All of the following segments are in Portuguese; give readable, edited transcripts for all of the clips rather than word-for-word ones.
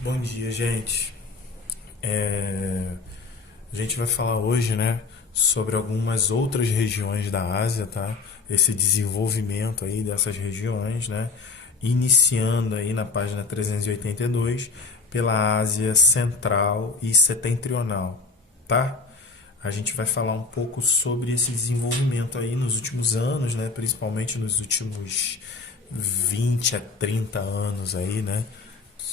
Bom dia, gente. A gente vai falar hoje, né, sobre algumas outras regiões da Ásia, tá? Esse desenvolvimento aí dessas regiões, né? Iniciando aí na página 382 pela Ásia Central e Setentrional, tá? A gente vai falar um pouco sobre esse desenvolvimento aí nos últimos anos, né? Principalmente nos últimos 20 a 30 anos aí, né?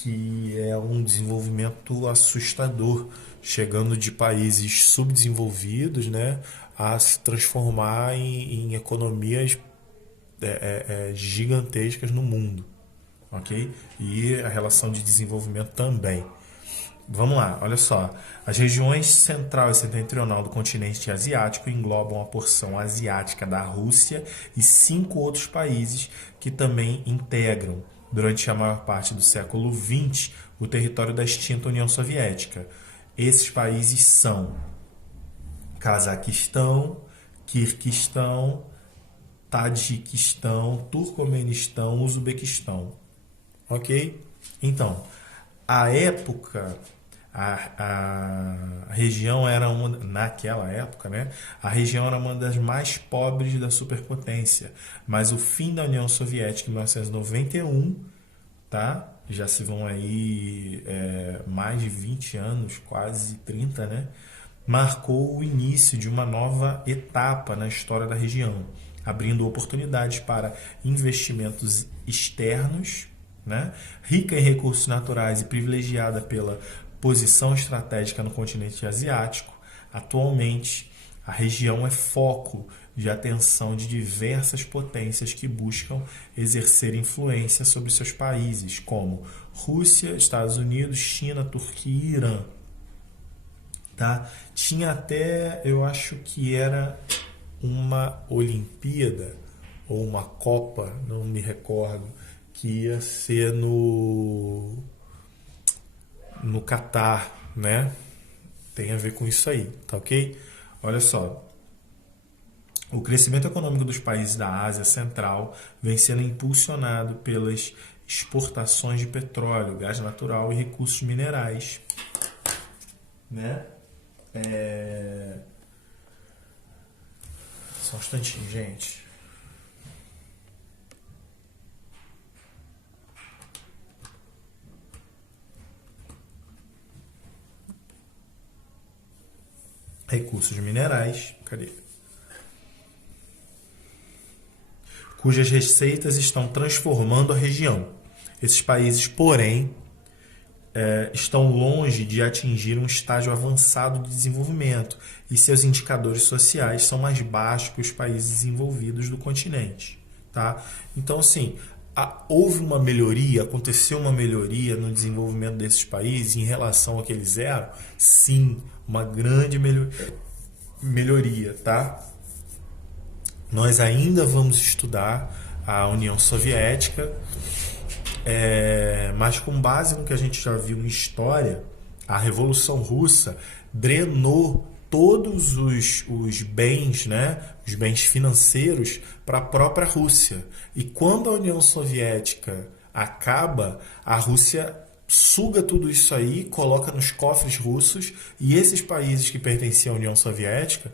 Que é um desenvolvimento assustador, chegando de países subdesenvolvidos, né, a se transformar em economias gigantescas no mundo, ok? E a relação de desenvolvimento também. Vamos lá, olha só. As regiões central e setentrional do continente asiático englobam a porção asiática da Rússia e 5 outros países que também integram, durante a maior parte do século XX, o território da extinta União Soviética. Esses países são Cazaquistão, Quirguistão, Tadiquistão, Turcomenistão, Uzbequistão. Ok? Então, a época, a região era uma, naquela época, né? A região era uma das mais pobres da superpotência, mas o fim da União Soviética em 1991, tá? Já se vão aí mais de 20 anos, quase 30, né? Marcou o início de uma nova etapa na história da região, abrindo oportunidades para investimentos externos, né? Rica em recursos naturais e privilegiada pela posição estratégica no continente asiático. Atualmente, a região é foco de atenção de diversas potências que buscam exercer influência sobre seus países, como Rússia, Estados Unidos, China, Turquia e Irã. Tá? Tinha até, eu acho que era uma Olimpíada ou uma Copa, não me recordo, que ia ser no Catar, né? Tem a ver com isso aí, tá ok? Olha só, o crescimento econômico dos países da Ásia Central vem sendo impulsionado pelas exportações de petróleo, gás natural e recursos minerais, né? É... Só um instantinho, gente. Recursos minerais, cadê? Cujas receitas estão transformando a região. Esses países, porém, estão longe de atingir um estágio avançado de desenvolvimento e seus indicadores sociais são mais baixos que os países desenvolvidos do continente. Tá? Então, assim, houve uma melhoria, aconteceu uma melhoria no desenvolvimento desses países em relação ao que eles eram? Sim, uma grande melhoria. Tá? Nós ainda vamos estudar a União Soviética, mas com base no que a gente já viu em história, a Revolução Russa drenou todos os bens, né, os bens financeiros para a própria Rússia. E quando a União Soviética acaba, a Rússia suga tudo isso aí, coloca nos cofres russos e esses países que pertenciam à União Soviética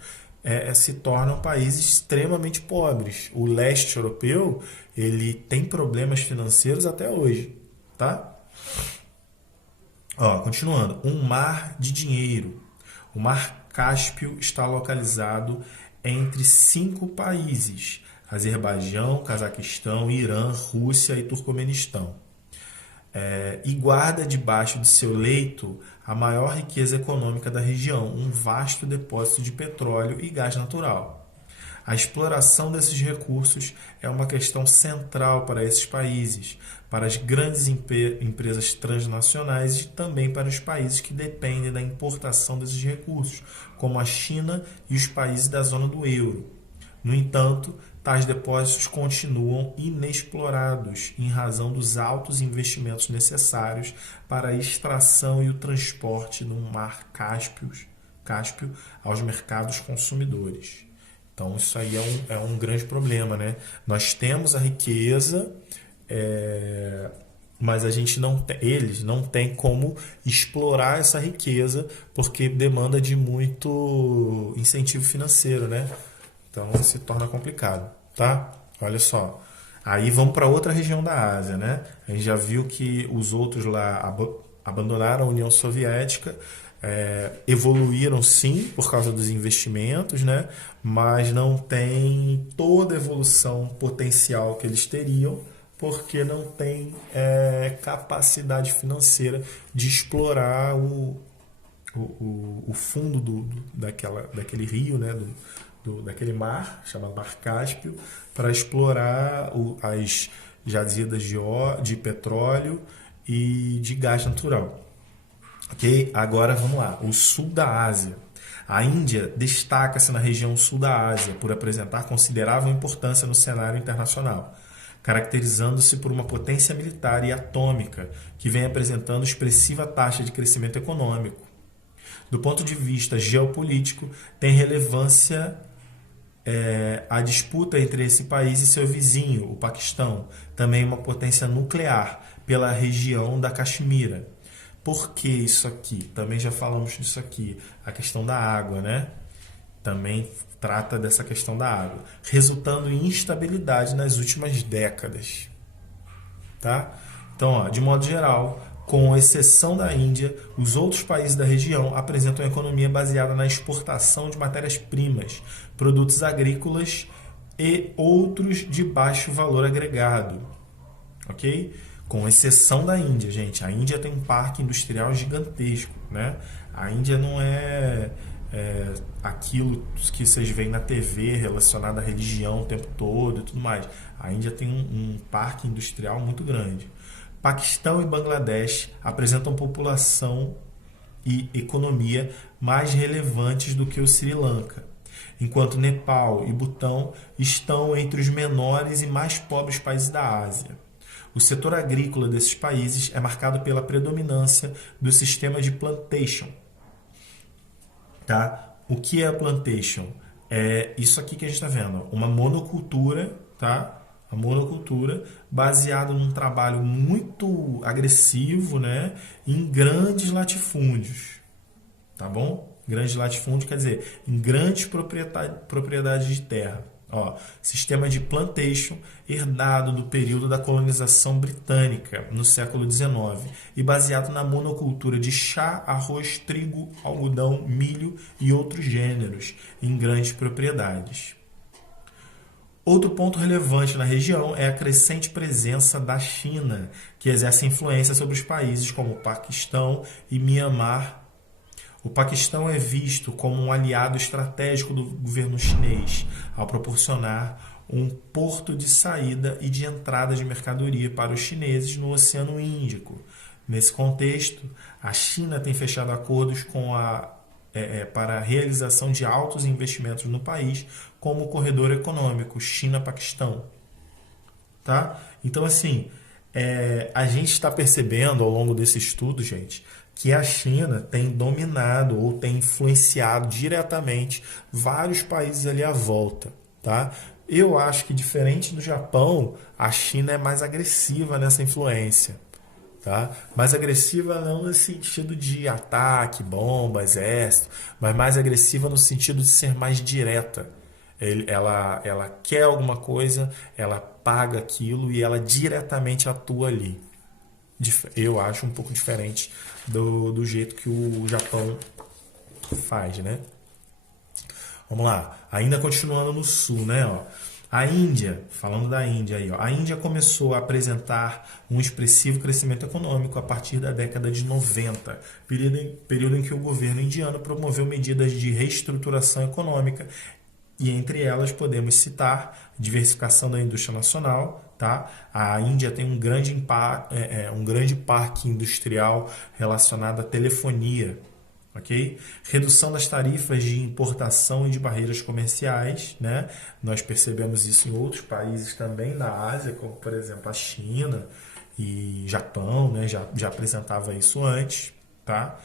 se tornam países extremamente pobres. O leste europeu ele tem problemas financeiros até hoje, tá? Ó, continuando, um mar de dinheiro. O Mar Cáspio está localizado entre 5 países: Azerbaijão, Cazaquistão, Irã, Rússia e Turcomenistão. E guarda debaixo de seu leito a maior riqueza econômica da região, um vasto depósito de petróleo e gás natural. A exploração desses recursos é uma questão central para esses países, para as grandes empresas transnacionais e também para os países que dependem da importação desses recursos, como a China e os países da zona do euro. No entanto, tais depósitos continuam inexplorados em razão dos altos investimentos necessários para a extração e o transporte no Mar Cáspio aos mercados consumidores. Então, isso aí é um grande problema, né? Nós temos a riqueza, mas a gente não eles não têm como explorar essa riqueza porque demanda de muito incentivo financeiro, né? Então se torna complicado, tá? Olha só. Aí vamos para outra região da Ásia, né? A gente já viu que os outros lá abandonaram a União Soviética, evoluíram sim por causa dos investimentos, né? Mas não tem toda a evolução potencial que eles teriam porque não tem capacidade financeira de explorar o fundo daquele rio, né? Daquele mar, chamado Mar Cáspio, para explorar as jazidas de petróleo e de gás natural. Ok? Agora vamos lá. O sul da Ásia. A Índia destaca-se na região sul da Ásia por apresentar considerável importância no cenário internacional, caracterizando-se por uma potência militar e atômica que vem apresentando expressiva taxa de crescimento econômico. Do ponto de vista geopolítico, tem relevância a disputa entre esse país e seu vizinho, o Paquistão, também uma potência nuclear, pela região da Caxemira. Por que isso aqui? Também já falamos disso aqui, a questão da água, né? Também trata dessa questão da água, resultando em instabilidade nas últimas décadas. Tá? Então, ó, de modo geral, com exceção da Índia, os outros países da região apresentam uma economia baseada na exportação de matérias-primas, produtos agrícolas e outros de baixo valor agregado. Ok? Com exceção da Índia, gente. A Índia tem um parque industrial gigantesco, né? A Índia não é aquilo que vocês veem na TV relacionado à religião o tempo todo e tudo mais. A Índia tem um parque industrial muito grande. Paquistão e Bangladesh apresentam população e economia mais relevantes do que o Sri Lanka, enquanto Nepal e Butão estão entre os menores e mais pobres países da Ásia. O setor agrícola desses países é marcado pela predominância do sistema de plantation. Tá? O que é a plantation? É isso aqui que a gente está vendo, uma monocultura, tá? A monocultura baseada num trabalho muito agressivo, né? Em grandes latifúndios, tá bom? Grandes latifúndios quer dizer em grandes propriedades de terra. Ó, sistema de plantation herdado do período da colonização britânica no século XIX e baseado na monocultura de chá, arroz, trigo, algodão, milho e outros gêneros em grandes propriedades. Outro ponto relevante na região é a crescente presença da China, que exerce influência sobre os países como o Paquistão e Mianmar. O Paquistão é visto como um aliado estratégico do governo chinês, ao proporcionar um porto de saída e de entrada de mercadoria para os chineses no Oceano Índico. Nesse contexto, a China tem fechado acordos para a realização de altos investimentos no país, como o corredor econômico China-Paquistão. Tá? Então, assim, a gente está percebendo ao longo desse estudo, gente, que a China tem dominado ou tem influenciado diretamente vários países ali à volta, tá? Eu acho que, diferente do Japão, a China é mais agressiva nessa influência, tá? Mais agressiva não no sentido de ataque, bomba, exército, mas mais agressiva no sentido de ser mais direta. Ela quer alguma coisa, ela paga aquilo e ela diretamente atua ali. Eu acho um pouco diferente do jeito que o Japão faz, né? Vamos lá. Ainda continuando no sul, né? Ó. A Índia, falando da Índia aí, ó, a Índia começou a apresentar um expressivo crescimento econômico a partir da década de 90, período em que o governo indiano promoveu medidas de reestruturação econômica e entre elas podemos citar diversificação da indústria nacional. Tá? A Índia tem um grande parque industrial relacionado à telefonia, ok? Redução das tarifas de importação e de barreiras comerciais, né? Nós percebemos isso em outros países também na Ásia, como por exemplo a China e Japão, né? Já apresentava isso antes, tá?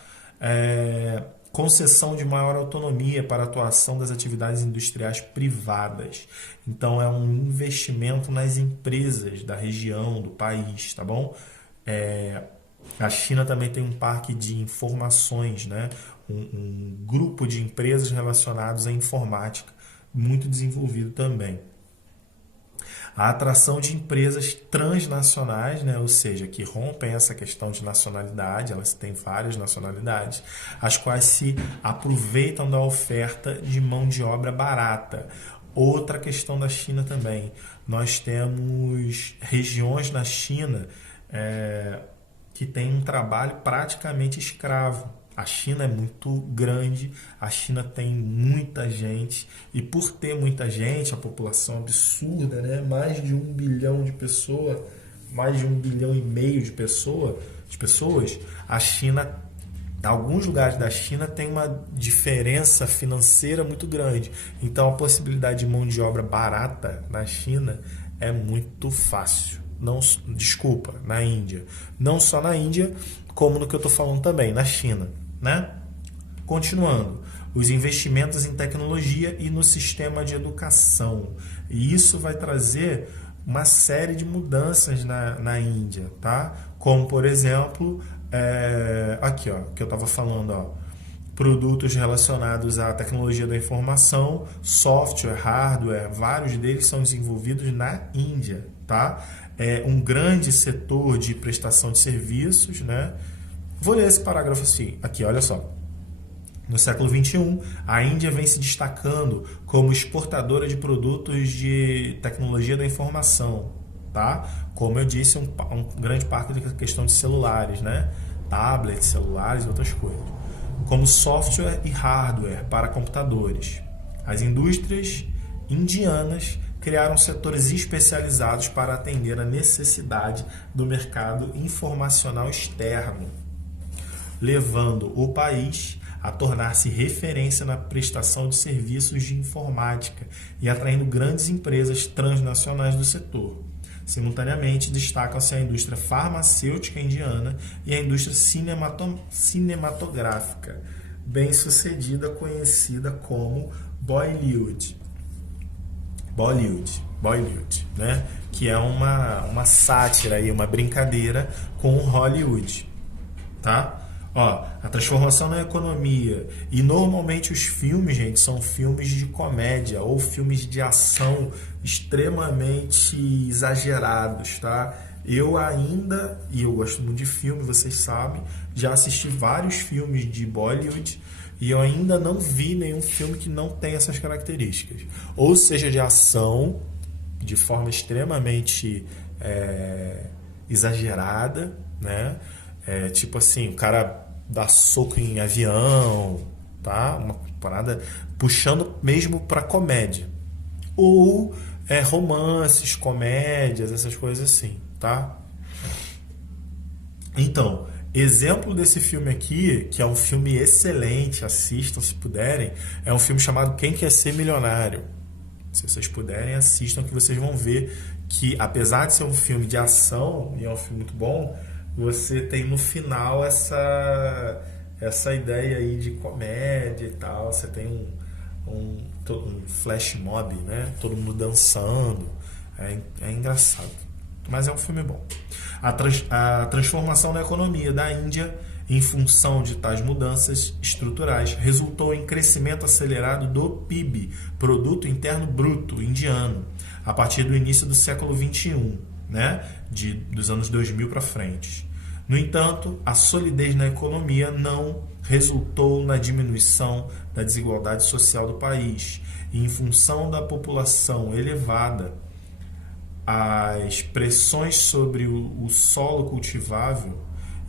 Concessão de maior autonomia para a atuação das atividades industriais privadas. Então, é um investimento nas empresas da região, do país, tá bom? A China também tem um parque de informações, né? Um grupo de empresas relacionadas à informática, muito desenvolvido também. A atração de empresas transnacionais, né? Ou seja, que rompem essa questão de nacionalidade, elas têm várias nacionalidades, as quais se aproveitam da oferta de mão de obra barata. Outra questão da China também, nós temos regiões na China que tem um trabalho praticamente escravo. A China é muito grande, a China tem muita gente, e por ter muita gente, a população absurda, né? Mais de 1 bilhão de pessoas, mais de 1,5 bilhão de pessoas, a China, alguns lugares da China tem uma diferença financeira muito grande. Então a possibilidade de mão de obra barata na China é muito fácil. Não, desculpa, na Índia. Não só na Índia, como no que eu estou falando também, na China, né? Continuando, os investimentos em tecnologia e no sistema de educação. E isso vai trazer uma série de mudanças na Índia, tá? Como, por exemplo, aqui, ó, que eu estava falando, ó, produtos relacionados à tecnologia da informação, software, hardware, vários deles são desenvolvidos na Índia, tá? É um grande setor de prestação de serviços, né? Vou ler esse parágrafo assim, aqui, olha só. No século XXI, a Índia vem se destacando como exportadora de produtos de tecnologia da informação, tá? Como eu disse, um grande parte da questão de celulares, né? Tablets, celulares e outras coisas. Como software e hardware para computadores. As indústrias indianas criaram setores especializados para atender a necessidade do mercado informacional externo, levando o país a tornar-se referência na prestação de serviços de informática e atraindo grandes empresas transnacionais do setor. Simultaneamente, destacam-se a indústria farmacêutica indiana e a indústria cinematográfica, bem-sucedida, conhecida como Bollywood, né? Que é uma sátira e uma brincadeira com Hollywood, tá? Ó, a transformação na economia. E normalmente os filmes, gente, são filmes de comédia ou filmes de ação extremamente exagerados, tá? Eu gosto muito de filme, vocês sabem, já assisti vários filmes de Bollywood e eu ainda não vi nenhum filme que não tenha essas características. Ou seja, de ação, de forma extremamente exagerada, né? Tipo assim, o cara dá soco em avião, tá? Uma parada puxando mesmo pra comédia. Ou romances, comédias, essas coisas assim, tá? Então, exemplo desse filme aqui, que é um filme excelente, assistam se puderem, é um filme chamado Quem Quer Ser Milionário. Se vocês puderem, assistam, que vocês vão ver que, apesar de ser um filme de ação, e é um filme muito bom, você tem no final essa ideia aí de comédia e tal. Você tem um flash mob, né? Todo mundo dançando. É engraçado. Mas é um filme bom. A transformação da economia da Índia em função de tais mudanças estruturais resultou em crescimento acelerado do PIB, Produto Interno Bruto indiano, a partir do início do século XXI, né? Dos anos 2000 para frente. No entanto, a solidez na economia não resultou na diminuição da desigualdade social do país. E, em função da população elevada, as pressões sobre o solo cultivável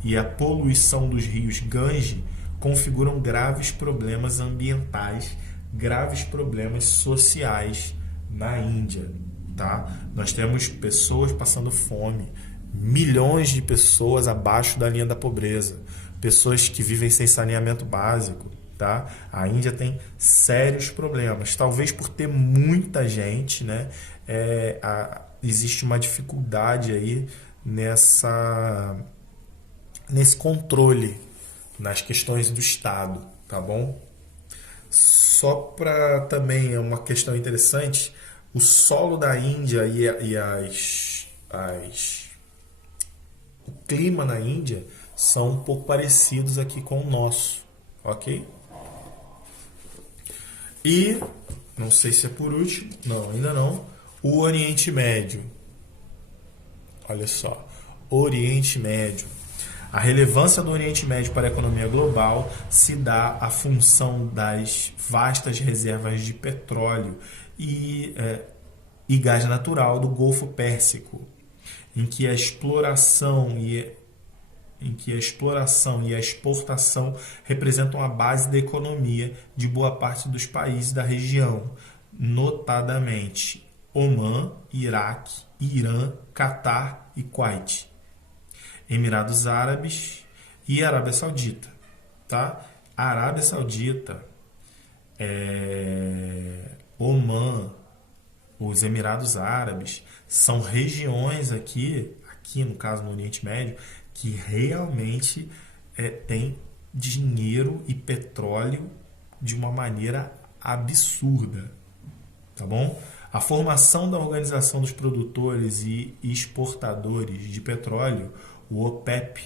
e a poluição dos rios Gange configuram graves problemas ambientais, graves problemas sociais na Índia. Tá? Nós temos pessoas passando fome, milhões de pessoas abaixo da linha da pobreza, pessoas que vivem sem saneamento básico, tá? A Índia tem sérios problemas, talvez por ter muita gente, né? Existe uma dificuldade aí nesse controle nas questões do Estado, tá bom? Só para também uma questão interessante, o solo da Índia e clima na Índia são um pouco parecidos aqui com o nosso, ok? E, não sei se é por último, não, ainda não, o Oriente Médio. Olha só, Oriente Médio. A relevância do Oriente Médio para a economia global se dá à função das vastas reservas de petróleo e gás natural do Golfo Pérsico, em que a exploração e a exportação representam a base da economia de boa parte dos países da região, notadamente Omã, Iraque, Irã, Catar e Kuwait, Emirados Árabes e Arábia Saudita. Tá? A Arábia Saudita, Omã, os Emirados Árabes, são regiões aqui no caso no Oriente Médio, que realmente tem dinheiro e petróleo de uma maneira absurda, tá bom? A formação da Organização dos Produtores e Exportadores de Petróleo, o OPEP,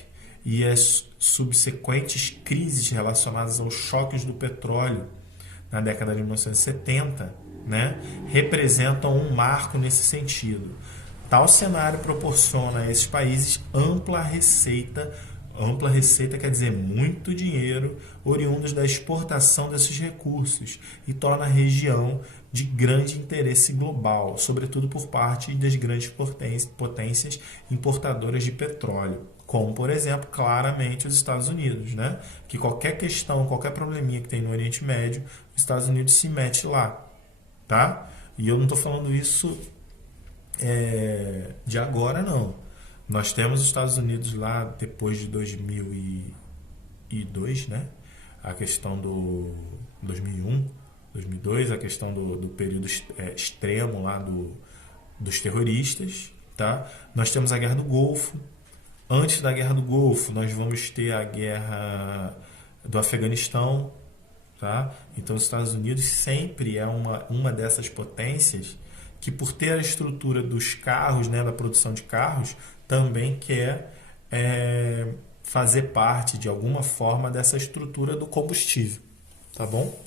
e as subsequentes crises relacionadas aos choques do petróleo na década de 1970, né, representam um marco nesse sentido. Tal cenário proporciona a esses países ampla receita quer dizer muito dinheiro, oriundos da exportação desses recursos, e torna a região de grande interesse global, sobretudo por parte das grandes potências importadoras de petróleo, como, por exemplo, claramente os Estados Unidos, né? Que qualquer questão, qualquer probleminha que tem no Oriente Médio, os Estados Unidos se mete lá, tá? E eu não estou falando isso de agora, não. Nós temos os Estados Unidos lá depois de 2002, né? A questão do 2001, 2002, a questão do período extremo lá dos terroristas, tá? Nós temos a Guerra do Golfo. Antes da Guerra do Golfo, nós vamos ter a Guerra do Afeganistão, tá? Então, os Estados Unidos sempre é uma dessas potências que, por ter a estrutura dos carros, né, da produção de carros, também quer fazer parte, de alguma forma, dessa estrutura do combustível. Tá bom?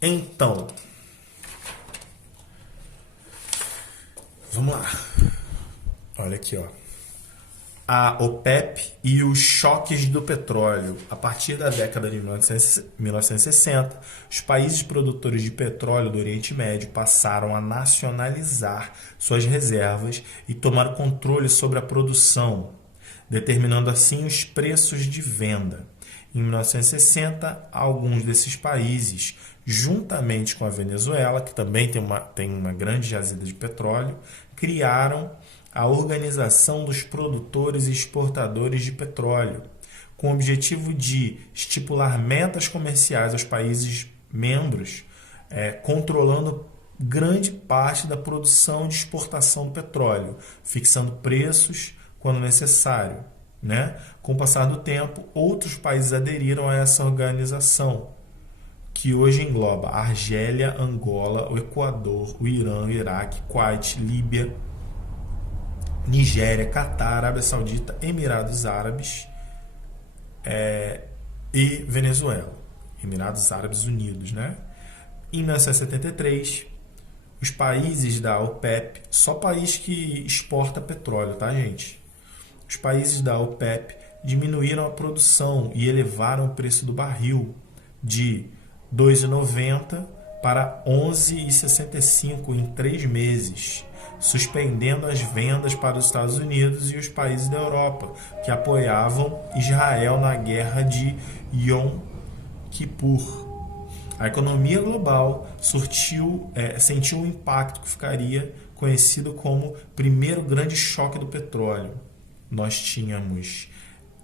Então, vamos lá. Olha aqui, ó. A OPEP e os choques do petróleo. A partir da década de 1960, os países produtores de petróleo do Oriente Médio passaram a nacionalizar suas reservas e tomar controle sobre a produção, determinando assim os preços de venda. Em 1960, alguns desses países, juntamente com a Venezuela, que também tem uma grande jazida de petróleo, criaram a Organização dos Produtores e Exportadores de Petróleo, com o objetivo de estipular metas comerciais aos países membros, controlando grande parte da produção e de exportação do petróleo, fixando preços quando necessário, né? Com o passar do tempo, outros países aderiram a essa organização, que hoje engloba a Argélia, Angola, o Equador, o Irã, o Iraque, Kuwait, Líbia, Nigéria, Catar, Arábia Saudita, Emirados Árabes e Venezuela, Emirados Árabes Unidos, né? Em 1973, os países da OPEP, só país que exporta petróleo, tá, gente? Os países da OPEP diminuíram a produção e elevaram o preço do barril de R$ 2,90 para R$ 11,65 em 3 meses, suspendendo as vendas para os Estados Unidos e os países da Europa, que apoiavam Israel na guerra de Yom Kippur. A economia global sentiu um impacto que ficaria conhecido como primeiro grande choque do petróleo. Nós tínhamos,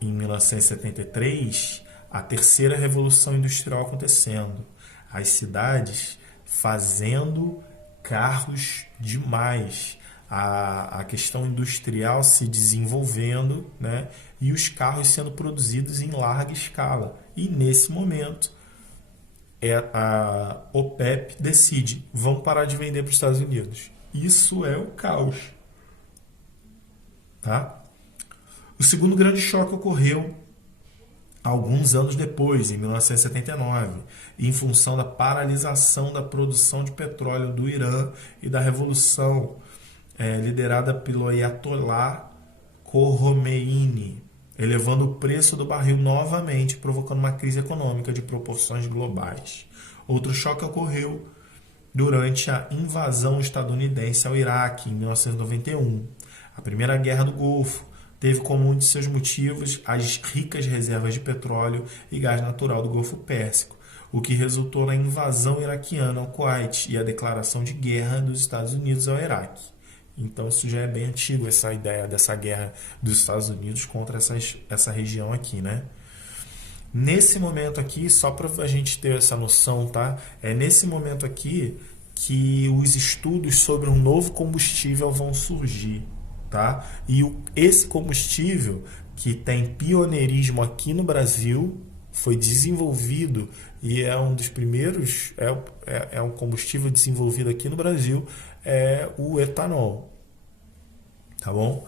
em 1973, a terceira revolução industrial acontecendo. As cidades fazendo carros demais, a questão industrial se desenvolvendo, né? E os carros sendo produzidos em larga escala. E nesse momento, a OPEP decide, vamos parar de vender para os Estados Unidos. Isso é o caos. Tá? O segundo grande choque ocorreu alguns anos depois, em 1979, em função da paralisação da produção de petróleo do Irã e da revolução liderada pelo Ayatollah Khomeini, elevando o preço do barril novamente, provocando uma crise econômica de proporções globais. Outro choque ocorreu durante a invasão estadunidense ao Iraque, em 1991. A Primeira Guerra do Golfo teve como um de seus motivos as ricas reservas de petróleo e gás natural do Golfo Pérsico, o que resultou na invasão iraquiana ao Kuwait e a declaração de guerra dos Estados Unidos ao Iraque. Então isso já é bem antigo, essa ideia dessa guerra dos Estados Unidos contra essa região aqui, né? Nesse momento aqui, só para a gente ter essa noção, tá? É nesse momento aqui que os estudos sobre um novo combustível vão surgir, tá? E esse combustível que tem pioneirismo aqui no Brasil foi desenvolvido e é um dos primeiros, é um combustível desenvolvido aqui no Brasil, é o etanol, tá bom?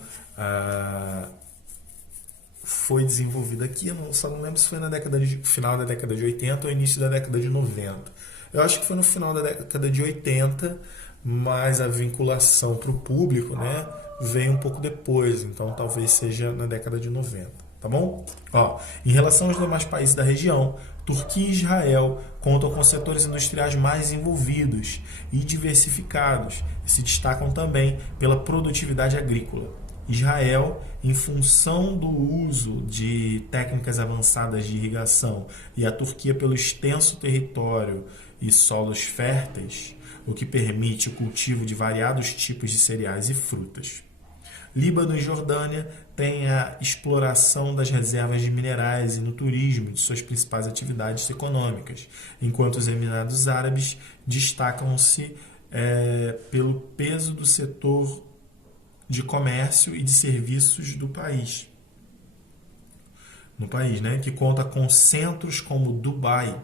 Foi desenvolvido aqui, eu só não lembro se foi na final da década de 80 ou início da década de 90. Eu acho que foi no final da década de 80, mas a vinculação para o público, né, veio um pouco depois, então talvez seja na década de 90, tá bom? Em relação aos demais países da região, Turquia e Israel contam com setores industriais mais desenvolvidos e diversificados e se destacam também pela produtividade agrícola. Israel, em função do uso de técnicas avançadas de irrigação, e a Turquia pelo extenso território e solos férteis, o que permite o cultivo de variados tipos de cereais e frutas. Líbano e Jordânia têm a exploração das reservas de minerais e no turismo de suas principais atividades econômicas, enquanto os Emirados Árabes destacam-se pelo peso do setor de comércio e de serviços do país. No país, né, que conta com centros como Dubai,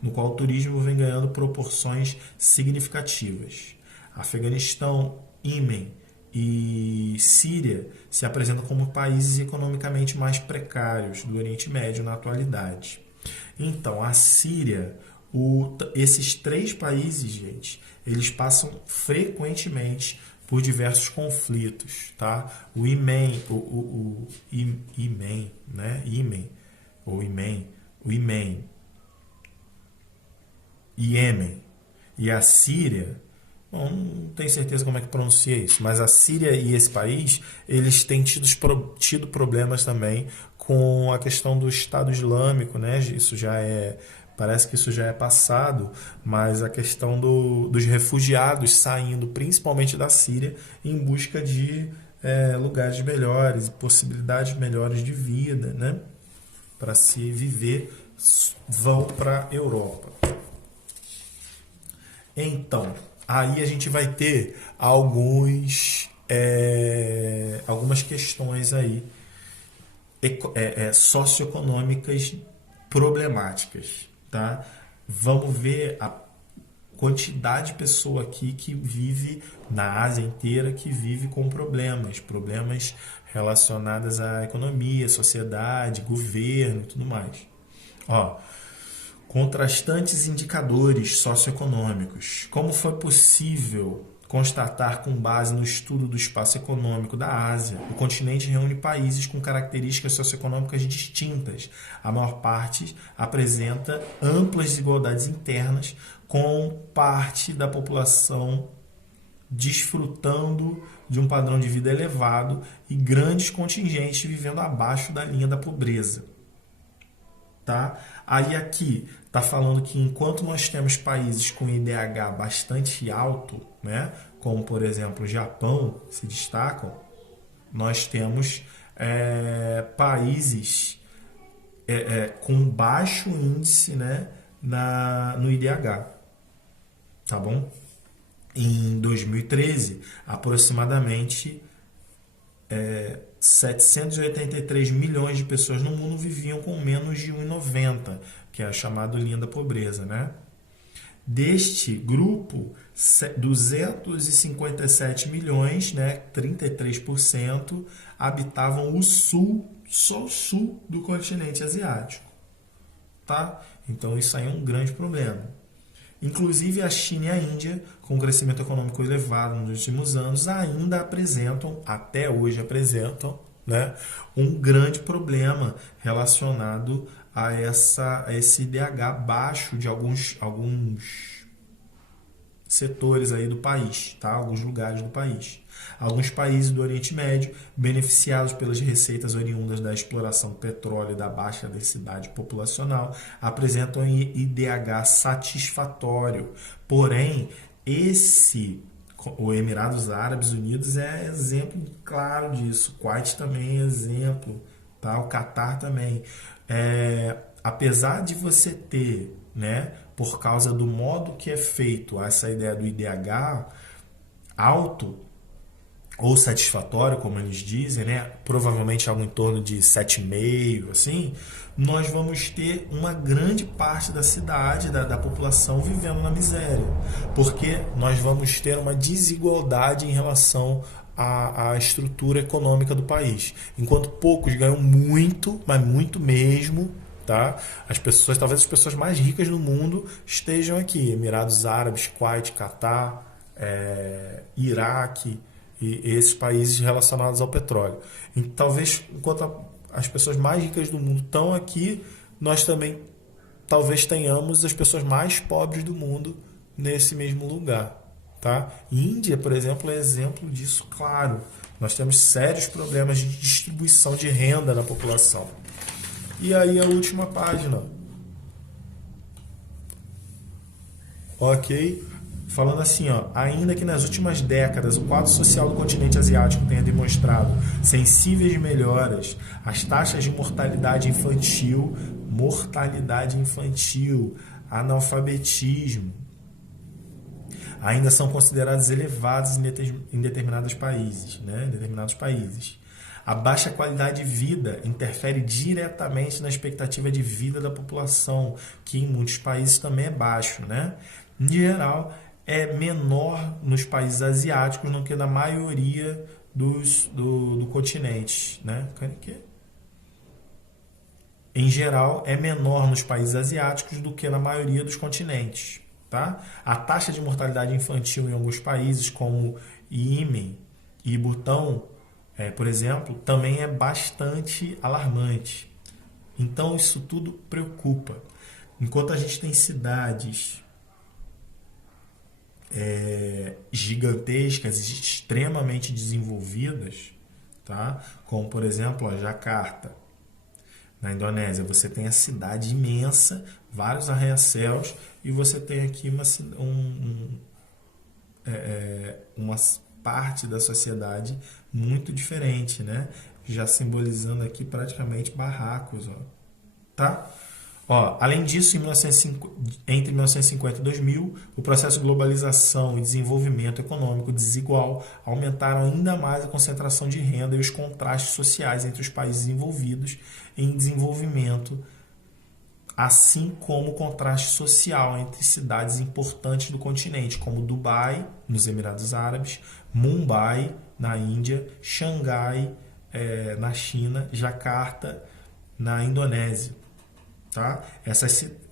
no qual o turismo vem ganhando proporções significativas. Afeganistão, Iêmen e Síria se apresentam como países economicamente mais precários do Oriente Médio na atualidade. Então, a Síria, esses três países, gente, eles passam frequentemente por diversos conflitos, tá? O Iêmen, Iêmen e a Síria, não tenho certeza como é que pronuncia isso, mas a Síria e esse país, eles têm tido problemas também com a questão do Estado Islâmico, né? Parece que isso já é passado, mas a questão dos refugiados saindo principalmente da Síria em busca de lugares melhores e possibilidades melhores de vida, né? Para se viver, vão para a Europa. Então, aí a gente vai ter algumas questões aí socioeconômicas problemáticas. Tá? Vamos ver a quantidade de pessoa aqui que vive na Ásia inteira, que vive com problemas relacionados à economia, sociedade, governo e tudo mais. Contrastantes indicadores socioeconômicos. Como foi possível constatar com base no estudo do espaço econômico da Ásia, o continente reúne países com características socioeconômicas distintas. A maior parte apresenta amplas desigualdades internas, com parte da população desfrutando de um padrão de vida elevado e grandes contingentes vivendo abaixo da linha da pobreza. Tá? Aí aqui está falando que enquanto nós temos países com IDH bastante alto, né, como por exemplo o Japão se destacam, nós temos países com baixo índice, né, no IDH. Tá bom? Em 2013, aproximadamente 783 milhões de pessoas no mundo viviam com menos de 1,90, que é a chamada linha da pobreza, né? Deste grupo, 257 milhões, né, 33%, habitavam o sul, só o sul do continente asiático. Tá? Então isso aí é um grande problema. Inclusive a China e a Índia, com um crescimento econômico elevado nos últimos anos, ainda apresentam, até hoje apresentam, né, um grande problema relacionado a esse IDH baixo de alguns setores aí do país, tá? Alguns lugares do país. Alguns países do Oriente Médio, beneficiados pelas receitas oriundas da exploração do petróleo e da baixa densidade populacional, apresentam IDH satisfatório. Porém, o Emirados Árabes Unidos é exemplo claro disso. O Kuwait também é exemplo, tá? O Catar também. Apesar de você ter, né, por causa do modo que é feito essa ideia do IDH alto ou satisfatório, como eles dizem, né, provavelmente algo em torno de 7,5, assim, nós vamos ter uma grande parte da cidade, da população vivendo na miséria, porque nós vamos ter uma desigualdade em relação à estrutura econômica do país. Enquanto poucos ganham muito, mas muito mesmo, tá? Talvez as pessoas mais ricas do mundo estejam aqui: Emirados Árabes, Kuwait, Catar, Iraque e esses países relacionados ao petróleo. E talvez, enquanto as pessoas mais ricas do mundo estão aqui, nós também talvez tenhamos as pessoas mais pobres do mundo nesse mesmo lugar, tá? Índia, por exemplo, é exemplo disso, claro. Nós temos sérios problemas de distribuição de renda na população. E aí a última página. Ok? Falando assim, ó, ainda que nas últimas décadas o quadro social do continente asiático tenha demonstrado sensíveis melhoras, as taxas de mortalidade infantil, analfabetismo, ainda são consideradas elevadas em determinados países, né? Em determinados países. A baixa qualidade de vida interfere diretamente na expectativa de vida da população, que em muitos países também é baixo, né? Em geral, é menor nos países asiáticos do que na maioria do continente, né? Em geral, é menor nos países asiáticos do que na maioria dos continentes, tá? A taxa de mortalidade infantil em alguns países, como Iêmen e Butão, por exemplo, também é bastante alarmante. Então, isso tudo preocupa. Enquanto a gente tem cidades gigantescas e extremamente desenvolvidas, tá? Como, por exemplo, a Jakarta, na Indonésia, você tem a cidade imensa, vários arranha-céus, e você tem aqui uma parte da sociedade muito diferente, né? Já simbolizando aqui praticamente barracos, ó. Tá? Ó, além disso, entre 1950 e 2000, o processo de globalização e desenvolvimento econômico desigual aumentaram ainda mais a concentração de renda e os contrastes sociais entre os países envolvidos em desenvolvimento, assim como o contraste social entre cidades importantes do continente, como Dubai, nos Emirados Árabes, Mumbai, na Índia, Xangai, na China, Jakarta, na Indonésia. Tá?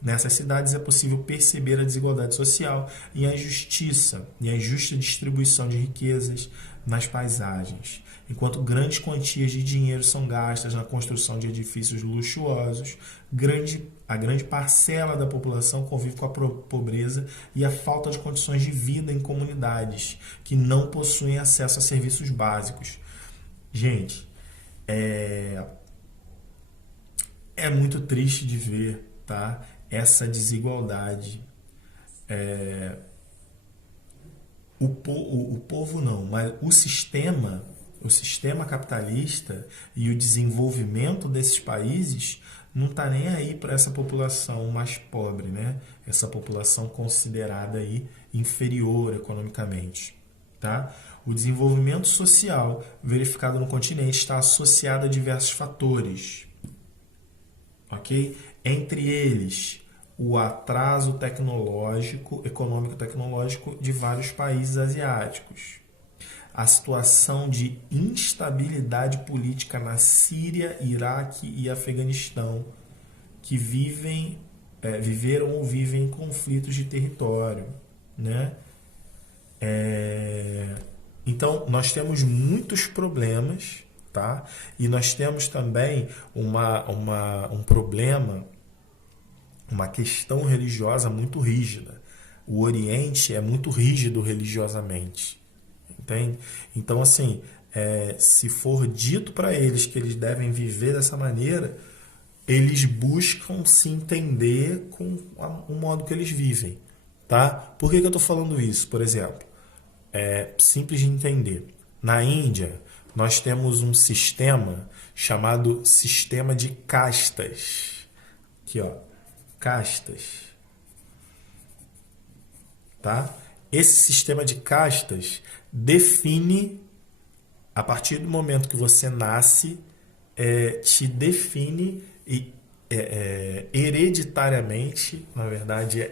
Nessas cidades é possível perceber a desigualdade social e a injustiça e a injusta distribuição de riquezas nas paisagens. Enquanto grandes quantias de dinheiro são gastas na construção de edifícios luxuosos, a grande parcela da população convive com a pobreza e a falta de condições de vida em comunidades que não possuem acesso a serviços básicos. Gente, é muito triste de ver, tá? Essa desigualdade. O povo não, mas o sistema capitalista e o desenvolvimento desses países não está nem aí para essa população mais pobre, né? Essa população considerada aí inferior economicamente, tá? O desenvolvimento social verificado no continente está associado a diversos fatores, ok? Entre eles, o atraso tecnológico, econômico-tecnológico de vários países asiáticos. A situação de instabilidade política na Síria, Iraque e Afeganistão, que viveram ou vivem em conflitos de território, né? Então, nós temos muitos problemas, tá? E nós temos também um problema, uma questão religiosa muito rígida. O Oriente é muito rígido religiosamente, entende? Então, assim, se for dito para eles que eles devem viver dessa maneira, eles buscam se entender com o modo que eles vivem, tá? Por que eu estou falando isso? Por exemplo, é simples de entender. Na Índia, nós temos um sistema chamado sistema de castas. Aqui, ó, castas. Tá? Esse sistema de castas define, a partir do momento que você nasce, te define hereditariamente. Na verdade,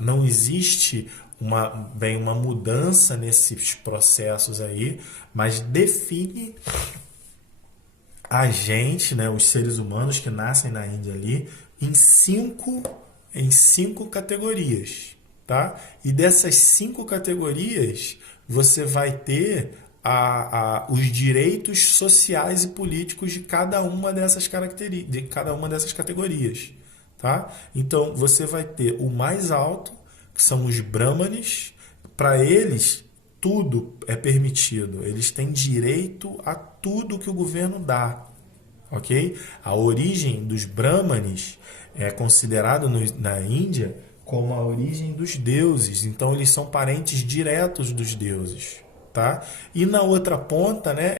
não existe uma mudança nesses processos aí, mas define a gente, né, os seres humanos que nascem na Índia ali, em cinco categorias, tá? E dessas 5 categorias, você vai ter os direitos sociais e políticos de cada uma dessas características, de cada uma dessas categorias, tá? Então, você vai ter o mais alto, que são os brahmanes. Para eles, tudo é permitido. Eles têm direito a tudo que o governo dá, ok? A origem dos brahmanes é considerada na Índia como a origem dos deuses. Então, eles são parentes diretos dos deuses, tá? E na outra ponta, né,